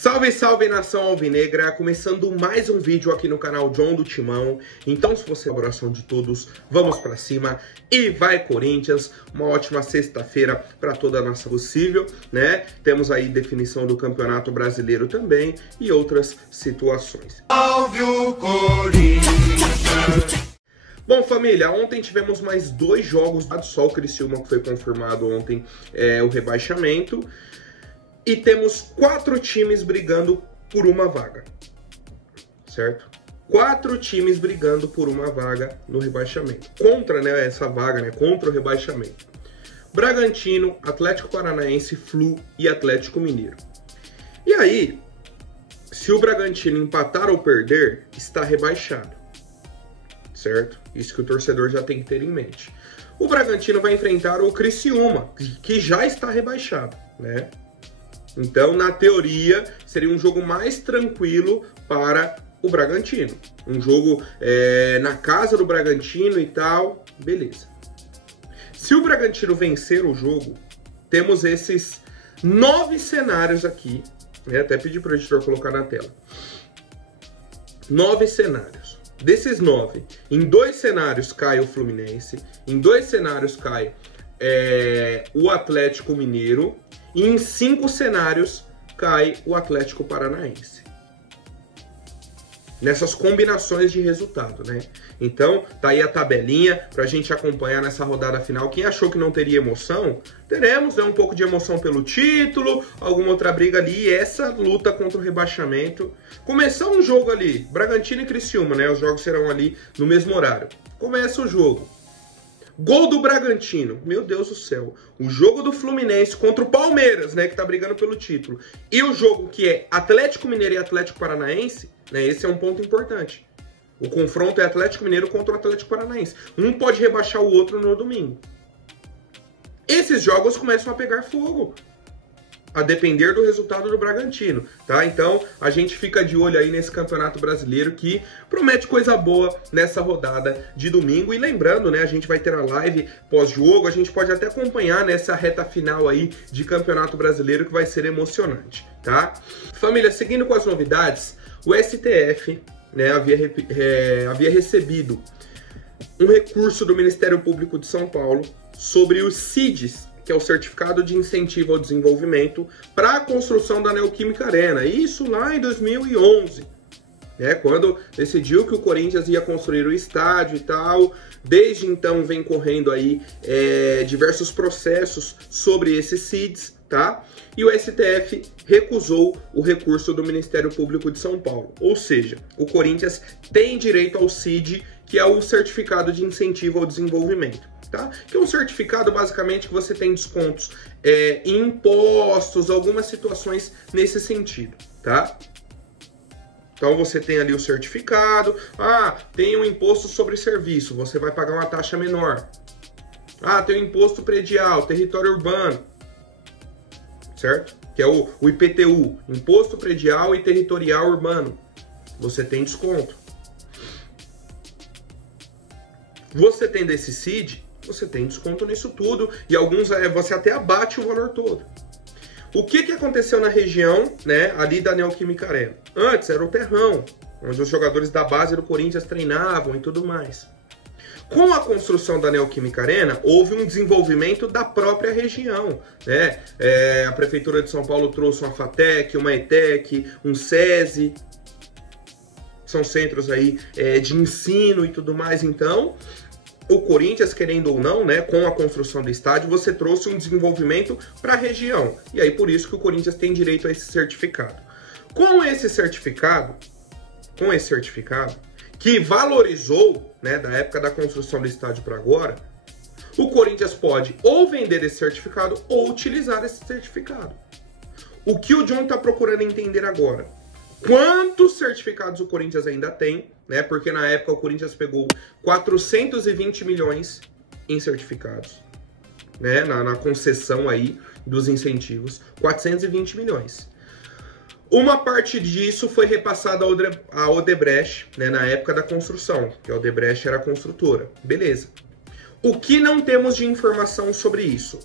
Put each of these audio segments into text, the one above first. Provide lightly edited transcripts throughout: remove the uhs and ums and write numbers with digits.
Salve, salve, nação alvinegra, começando mais um vídeo aqui no canal John do Timão. Então, se você é a colaboração de todos, vamos pra cima e vai Corinthians. Uma ótima sexta-feira para toda a nação possível, né? Temos aí definição do Campeonato Brasileiro também e outras situações. Salve o Corinthians! Bom, família, ontem tivemos mais 2 jogos, só o Criciúma que foi confirmado ontem o rebaixamento. E temos 4 times brigando por uma vaga, certo? 4 times brigando por uma vaga no rebaixamento. Contra, né, essa vaga, né, contra o rebaixamento. Bragantino, Atlético Paranaense, Flu e Atlético Mineiro. E aí, se o Bragantino empatar ou perder, está rebaixado, certo? Isso que o torcedor já tem que ter em mente. O Bragantino vai enfrentar o Criciúma, que já está rebaixado, né? Então, na teoria, seria um jogo mais tranquilo para o Bragantino. Um jogo na casa do Bragantino e tal, beleza. Se o Bragantino vencer o jogo, temos esses 9 cenários aqui, né? Até pedi para o editor colocar na tela. 9 cenários. Desses 9, em 2 cenários cai o Fluminense, em 2 cenários cai o Atlético Mineiro, e em 5 cenários cai o Atlético Paranaense. Nessas combinações de resultado, né? Então, tá aí a tabelinha pra gente acompanhar nessa rodada final. Quem achou que não teria emoção, teremos, né, um pouco de emoção pelo título, alguma outra briga ali, e essa luta contra o rebaixamento. Começar um jogo ali, Bragantino e Criciúma, né? Os jogos serão ali no mesmo horário. Começa o jogo. Gol do Bragantino, meu Deus do céu. O jogo do Fluminense contra o Palmeiras, né, que tá brigando pelo título. E o jogo que é Atlético Mineiro e Atlético Paranaense, né, esse é um ponto importante. O confronto é Atlético Mineiro contra o Atlético Paranaense. Um pode rebaixar o outro no domingo. Esses jogos começam a pegar fogo, a depender do resultado do Bragantino, tá? Então, a gente fica de olho aí nesse Campeonato Brasileiro que promete coisa boa nessa rodada de domingo. E lembrando, né, a gente vai ter a live pós-jogo, a gente pode até acompanhar nessa reta final aí de Campeonato Brasileiro que vai ser emocionante, tá? Família, seguindo com as novidades, o STF, né, havia recebido um recurso do Ministério Público de São Paulo sobre os CIDs, que é o Certificado de Incentivo ao Desenvolvimento, para a construção da Neoquímica Arena. Isso lá em 2011, né, quando decidiu que o Corinthians ia construir o estádio e tal. Desde então vem correndo aí diversos processos sobre esses CIDs, tá? E o STF recusou o recurso do Ministério Público de São Paulo. Ou seja, o Corinthians tem direito ao CID, que é o Certificado de Incentivo ao Desenvolvimento. Tá? Que é um certificado, basicamente, que você tem descontos em impostos, algumas situações nesse sentido, tá? Então você tem ali o certificado, tem um imposto sobre serviço, você vai pagar uma taxa menor. Tem o imposto predial, território urbano, certo? Que é o IPTU, Imposto Predial e Territorial Urbano, você tem desconto. Você tem desse CID, você tem desconto nisso tudo, e alguns você até abate o valor todo. O que aconteceu na região, né, ali da Neoquímica Arena? Antes era o terrão, onde os jogadores da base do Corinthians treinavam e tudo mais. Com a construção da Neoquímica Arena, houve um desenvolvimento da própria região, né? A Prefeitura de São Paulo trouxe uma FATEC, uma ETEC, um SESI, são centros aí de ensino e tudo mais. Então, o Corinthians, querendo ou não, né, com a construção do estádio, você trouxe um desenvolvimento para a região. E aí, por isso que o Corinthians tem direito a esse certificado. Com esse certificado, que valorizou, né, da época da construção do estádio para agora, o Corinthians pode ou vender esse certificado ou utilizar esse certificado. O que o John está procurando entender agora? Quantos certificados o Corinthians ainda tem, né? Porque na época o Corinthians pegou 420 milhões em certificados, né? Na concessão aí dos incentivos, 420 milhões. Uma parte disso foi repassada à Odebrecht, né? Na época da construção, que a Odebrecht era a construtora. Beleza. O que não temos de informação sobre isso?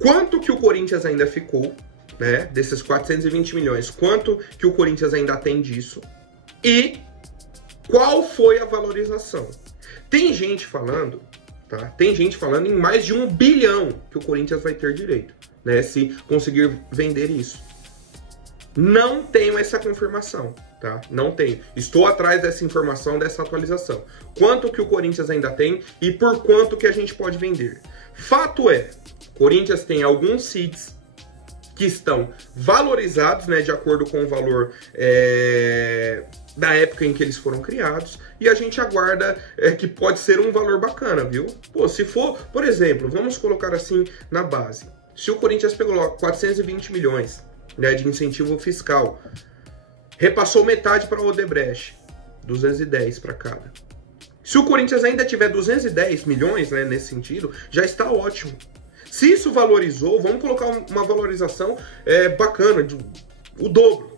Quanto que o Corinthians ainda ficou né, desses 420 milhões, quanto que o Corinthians ainda tem disso e qual foi a valorização. Tem gente falando, tá? Tem gente falando em mais de 1 bilhão que o Corinthians vai ter direito, né, se conseguir vender isso. Não tenho essa confirmação, tá? Não tenho. Estou atrás dessa informação, dessa atualização. Quanto que o Corinthians ainda tem e por quanto que a gente pode vender. Fato é, o Corinthians tem alguns seeds que estão valorizados, né, de acordo com o valor da época em que eles foram criados, e a gente aguarda que pode ser um valor bacana, viu? Pô, se for, por exemplo, vamos colocar assim na base, se o Corinthians pegou 420 milhões, né, de incentivo fiscal, repassou metade para o Odebrecht, 210 para cada. Se o Corinthians ainda tiver 210 milhões, né, nesse sentido, já está ótimo. Se isso valorizou, vamos colocar uma valorização bacana, o dobro.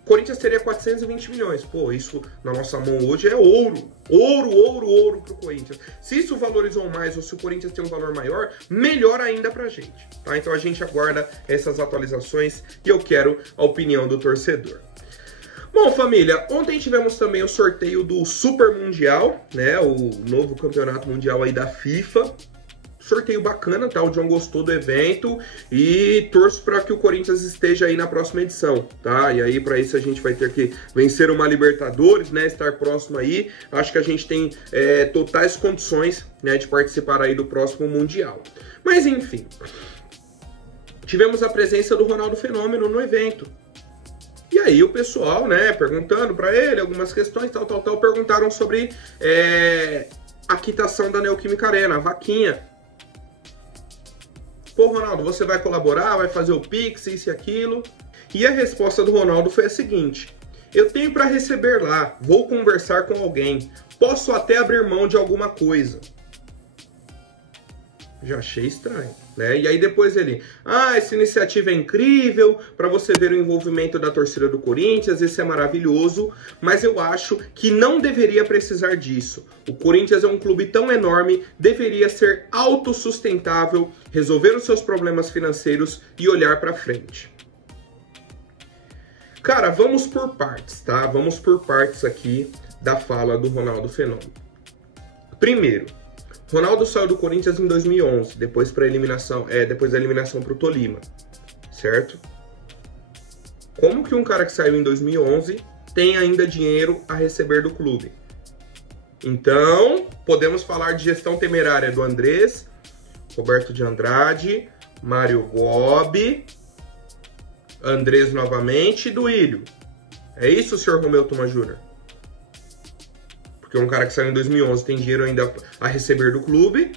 O Corinthians teria 420 milhões. Pô, isso na nossa mão hoje é ouro. Ouro pro Corinthians. Se isso valorizou mais ou se o Corinthians tem um valor maior, melhor ainda pra gente. Tá? Então a gente aguarda essas atualizações e eu quero a opinião do torcedor. Bom, família, ontem tivemos também o sorteio do Super Mundial, né? O novo campeonato mundial aí da FIFA. Sorteio bacana, tá? O John gostou do evento e torço para que o Corinthians esteja aí na próxima edição, tá? E aí, para isso, a gente vai ter que vencer uma Libertadores, né? Estar próximo aí. Acho que a gente tem totais condições, né, de participar aí do próximo Mundial. Mas, enfim, tivemos a presença do Ronaldo Fenômeno no evento. E aí o pessoal, né, perguntando para ele algumas questões, tal, perguntaram sobre a quitação da Neoquímica Arena, a vaquinha. Pô, Ronaldo, você vai colaborar, vai fazer o Pix, isso e aquilo? E a resposta do Ronaldo foi a seguinte: eu tenho para receber lá, vou conversar com alguém, posso até abrir mão de alguma coisa. Já achei estranho, né? E aí depois ele, essa iniciativa é incrível, para você ver o envolvimento da torcida do Corinthians, isso é maravilhoso, mas eu acho que não deveria precisar disso. O Corinthians é um clube tão enorme, deveria ser autossustentável, resolver os seus problemas financeiros e olhar para frente. Cara, vamos por partes, tá? Vamos por partes aqui da fala do Ronaldo Fenômeno. Primeiro, Ronaldo saiu do Corinthians em 2011, depois da eliminação para o Tolima, certo? Como que um cara que saiu em 2011 tem ainda dinheiro a receber do clube? Então, podemos falar de gestão temerária do Andrés, Roberto de Andrade, Mário Gobi, Andrés novamente e do Ilho. É isso, senhor Romeu Tuma Júnior? Porque um cara que saiu em 2011 tem dinheiro ainda a receber do clube.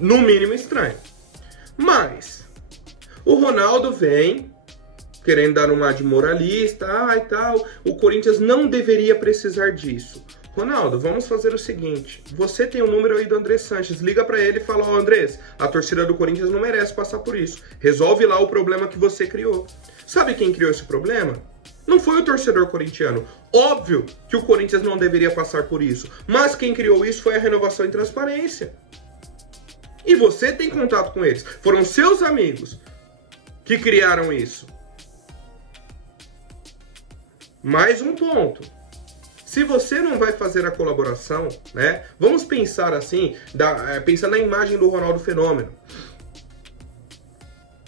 No mínimo estranho. Mas o Ronaldo vem querendo dar uma de moralista, e tal. O Corinthians não deveria precisar disso. Ronaldo, vamos fazer o seguinte. Você tem o número aí do Andrés Sanches. Liga pra ele e fala, Andrés, a torcida do Corinthians não merece passar por isso. Resolve lá o problema que você criou. Sabe quem criou esse problema? Não foi o torcedor corintiano. Óbvio que o Corinthians não deveria passar por isso. Mas quem criou isso foi a Renovação e Transparência. E você tem contato com eles. Foram seus amigos que criaram isso. Mais um ponto. Se você não vai fazer a colaboração, né? Vamos pensar assim, pensar na imagem do Ronaldo Fenômeno.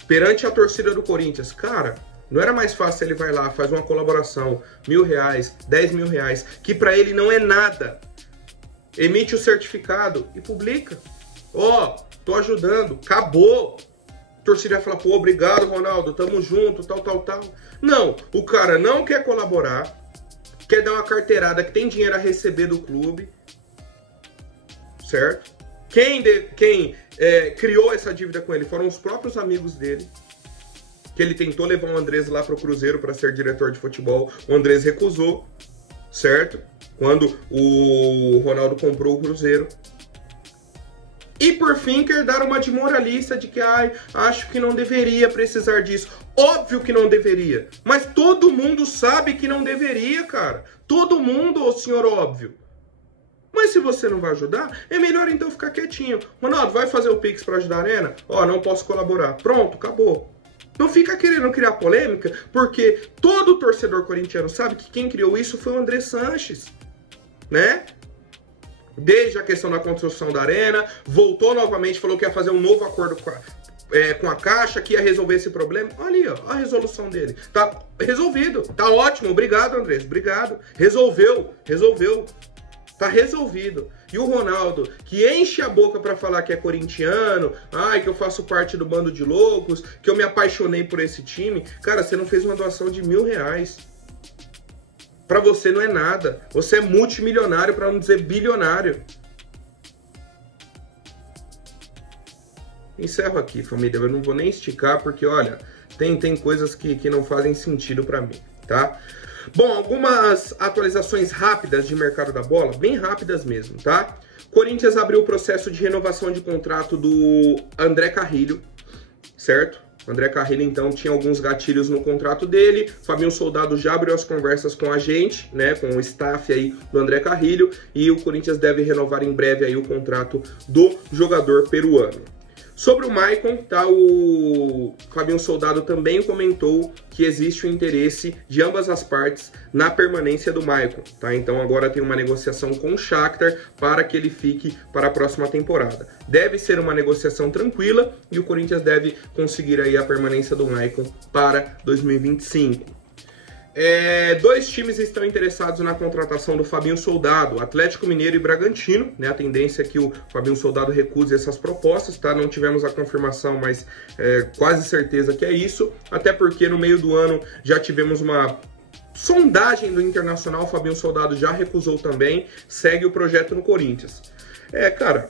Perante a torcida do Corinthians, cara, não era mais fácil ele vai lá, faz uma colaboração, R$1.000, R$10.000, que para ele não é nada. Emite o certificado e publica. Tô ajudando, acabou. A torcida vai falar, pô, obrigado, Ronaldo, tamo junto, tal. Não, o cara não quer colaborar, quer dar uma carteirada que tem dinheiro a receber do clube, certo? Quem criou essa dívida com ele foram os próprios amigos dele, que ele tentou levar o Andrés lá pro Cruzeiro para ser diretor de futebol, o Andrés recusou, certo? Quando o Ronaldo comprou o Cruzeiro. E por fim quer dar uma de moralista de que acho que não deveria precisar disso. Óbvio que não deveria, mas todo mundo sabe que não deveria, cara. Todo mundo, ô senhor óbvio. Mas se você não vai ajudar, é melhor então ficar quietinho. Ronaldo, vai fazer o Pix para ajudar a Arena? Ó, não posso colaborar. Pronto, acabou. Não fica querendo criar polêmica, porque todo torcedor corintiano sabe que quem criou isso foi o André Sanches, né? Desde a questão da construção da Arena, voltou novamente, falou que ia fazer um novo acordo com a Caixa, que ia resolver esse problema. Olha ali, ó, a resolução dele. Tá resolvido, tá ótimo, obrigado, Andrés, obrigado. Resolveu. Tá resolvido. E o Ronaldo, que enche a boca pra falar que é corintiano, ai, que eu faço parte do bando de loucos, que eu me apaixonei por esse time. Cara, você não fez uma doação de R$1.000. Pra você não é nada. Você é multimilionário, pra não dizer bilionário. Encerro aqui, família. Eu não vou nem esticar, porque, olha, tem coisas que não fazem sentido pra mim, tá? Bom, algumas atualizações rápidas de mercado da bola, bem rápidas mesmo, tá? Corinthians abriu o processo de renovação de contrato do André Carrilho, certo? O André Carrilho, então, tinha alguns gatilhos no contrato dele. Fabinho Soldado já abriu as conversas com a gente, né? Com o staff aí do André Carrilho. E o Corinthians deve renovar em breve aí o contrato do jogador peruano. Sobre o Maicon, tá, o Fabinho Soldado também comentou que existe o interesse de ambas as partes na permanência do Maicon, tá? Então agora tem uma negociação com o Shakhtar para que ele fique para a próxima temporada. Deve ser uma negociação tranquila e o Corinthians deve conseguir aí a permanência do Maicon para 2025. Dois times estão interessados na contratação do Fabinho Soldado, Atlético Mineiro e Bragantino, né? A tendência é que o Fabinho Soldado recuse essas propostas, tá? Não tivemos a confirmação, mas quase certeza que é isso, até porque no meio do ano já tivemos uma sondagem do Internacional, o Fabinho Soldado já recusou também, segue o projeto no Corinthians. Cara,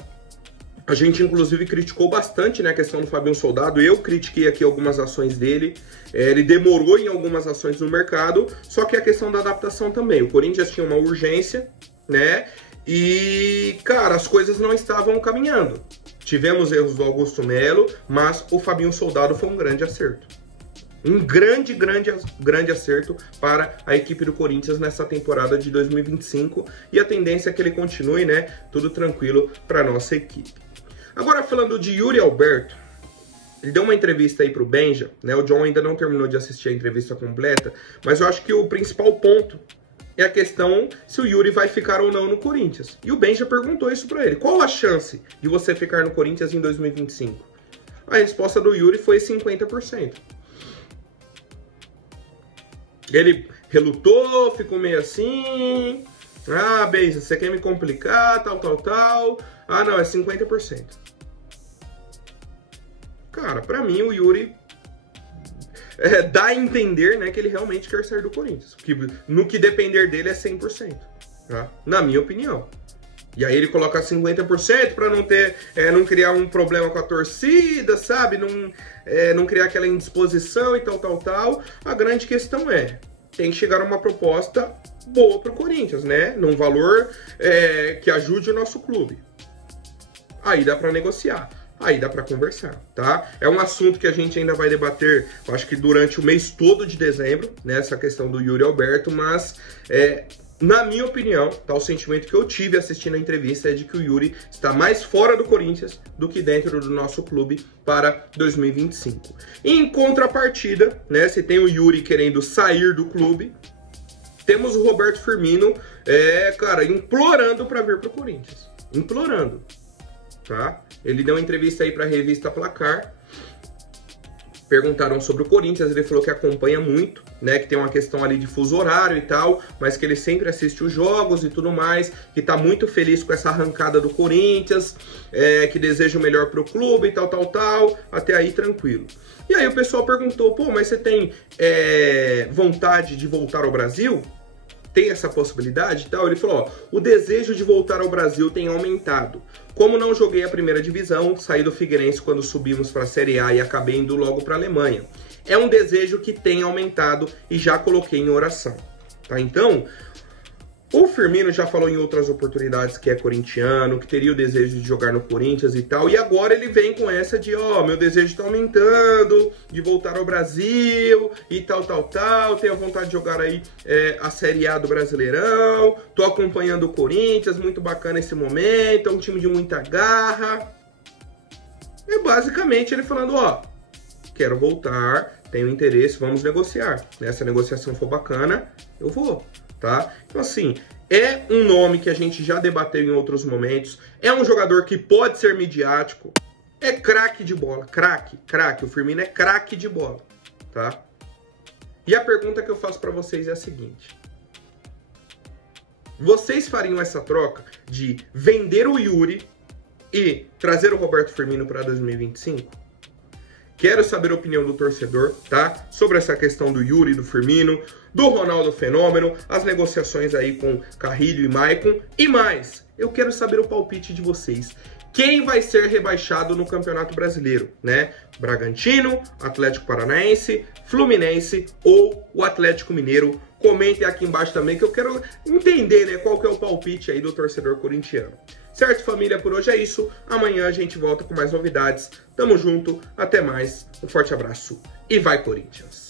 a gente, inclusive, criticou bastante, né, a questão do Fabinho Soldado. Eu critiquei aqui algumas ações dele. Ele demorou em algumas ações no mercado, só que a questão da adaptação também. O Corinthians tinha uma urgência, né? E, cara, as coisas não estavam caminhando. Tivemos erros do Augusto Melo, mas o Fabinho Soldado foi um grande acerto. Um grande acerto para a equipe do Corinthians nessa temporada de 2025. E a tendência é que ele continue, né? Tudo tranquilo para nossa equipe. Agora, falando de Yuri Alberto, ele deu uma entrevista aí pro Benja, né? O John ainda não terminou de assistir a entrevista completa, mas eu acho que o principal ponto é a questão se o Yuri vai ficar ou não no Corinthians. E o Benja perguntou isso pra ele. Qual a chance de você ficar no Corinthians em 2025? A resposta do Yuri foi 50%. Ele relutou, ficou meio assim... Ah, Benja, você quer me complicar, tal. Ah, não, é 50%. Cara, pra mim o Yuri dá a entender, né, que ele realmente quer sair do Corinthians. Que no que depender dele é 100%, tá? Na minha opinião. E aí ele coloca 50% pra não ter, não criar um problema com a torcida, sabe? Não criar aquela indisposição e tal. A grande questão tem que chegar a uma proposta boa pro Corinthians, né? Num valor que ajude o nosso clube. Aí dá pra negociar. Aí dá para conversar, tá? É um assunto que a gente ainda vai debater, eu acho que durante o mês todo de dezembro, né? Essa questão do Yuri Alberto, mas na minha opinião, tá? O sentimento que eu tive assistindo a entrevista é de que o Yuri está mais fora do Corinthians do que dentro do nosso clube para 2025. Em contrapartida, né? Se tem o Yuri querendo sair do clube, temos o Roberto Firmino, cara, implorando para vir pro Corinthians. Implorando. Tá? Ele deu uma entrevista aí para a revista Placar. Perguntaram sobre o Corinthians, ele falou que acompanha muito, né? Que tem uma questão ali de fuso horário e tal, mas que ele sempre assiste os jogos e tudo mais, que tá muito feliz com essa arrancada do Corinthians, que deseja o melhor pro clube e tal. Até aí tranquilo. E aí o pessoal perguntou, pô, mas você tem vontade de voltar ao Brasil? Tem essa possibilidade e tal? Ele falou, ó, o desejo de voltar ao Brasil tem aumentado. Como não joguei a primeira divisão, saí do Figueirense quando subimos para a Série A e acabei indo logo para a Alemanha. É um desejo que tem aumentado e já coloquei em oração. Tá? Então, O Firmino já falou em outras oportunidades que é corintiano, que teria o desejo de jogar no Corinthians e tal, e agora ele vem com essa de, ó, meu desejo tá aumentando, de voltar ao Brasil e tal, tenho vontade de jogar aí a Série A do Brasileirão, tô acompanhando o Corinthians, muito bacana esse momento, é um time de muita garra. É basicamente ele falando, ó, quero voltar, tenho interesse, vamos negociar. Se essa negociação for bacana, eu vou. Tá? Então assim, é um nome que a gente já debateu em outros momentos, é um jogador que pode ser midiático, é craque de bola, craque, o Firmino é craque de bola, tá? E a pergunta que eu faço pra vocês é a seguinte: vocês fariam essa troca de vender o Yuri e trazer o Roberto Firmino para 2025? Quero saber a opinião do torcedor, tá? Sobre essa questão do Yuri, do Firmino, do Ronaldo Fenômeno, as negociações aí com Carrilho e Maicon e mais. Eu quero saber o palpite de vocês. Quem vai ser rebaixado no Campeonato Brasileiro, né? Bragantino, Atlético Paranaense, Fluminense ou o Atlético Mineiro? Comentem aqui embaixo também que eu quero entender, né, qual que é o palpite aí do torcedor corintiano. Certo, família? Por hoje é isso. Amanhã a gente volta com mais novidades. Tamo junto, até mais, um forte abraço e vai Corinthians!